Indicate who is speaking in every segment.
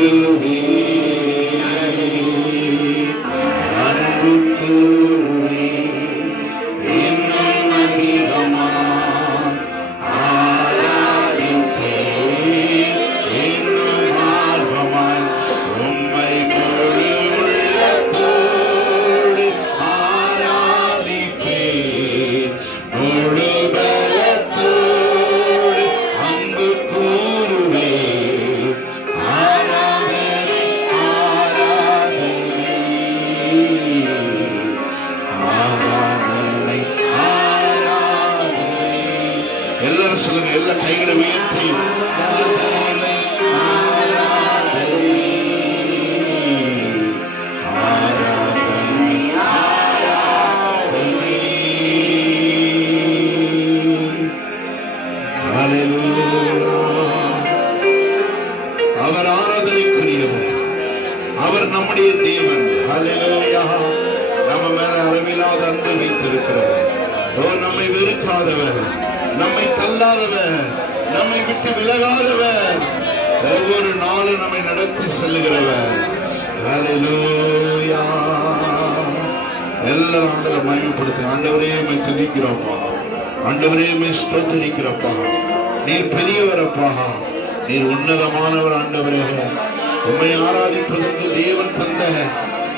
Speaker 1: ni கைகளை உயர்த்தி அவர் ஆராதனைக்குரியவர் அவர் நம்முடைய தேவன். நம்ம மேல அளவில்லாத அன்பு வைத்திருக்கிறவர். நம்மை வெறுக்காதவர். நம்மை தள்ளாதவர் நம்மை விட்டு விலகாதவர். ஒவ்வொரு நாளும் நம்மை நடத்தி செல்லுகிறவர். ஹalleluya எல்லாரும் ஆண்டவரை மயமப்படுத்த ஆண்டவரே மை துதிக்கிறோம்ப்பா ஆண்டவரே மை ஸ்தோத்தரிக்கிறப்பா நீர் பெரியவரப்பா. நீர் உன்னதமானவர் ஆண்டவரே. உண்மை ஆராதிப்பதற்கு தேவன் தந்த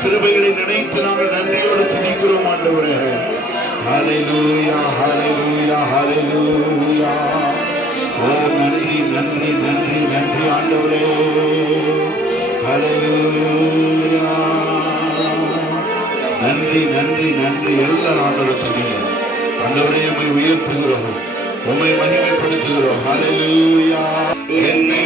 Speaker 1: கிருபைகளை நினைத்து நாங்கள் நன்றியோடு துதிக்கிறோம் ஆண்டவரே. ஹalleluya ஹalleluya ஹalleluya ஓ நன்றி நன்றி நன்றி நன்றி ஆண்டவரே. ஹalleluya நன்றி நன்றி நன்றி எல்லாரும் ஆண்டவர் சொல்லுங்க. ஆண்டவரே உம்மை உயர்த்துகிறோம். உண்மை மகிமைப்படுத்துகிறோம். ஹalleluya என்னை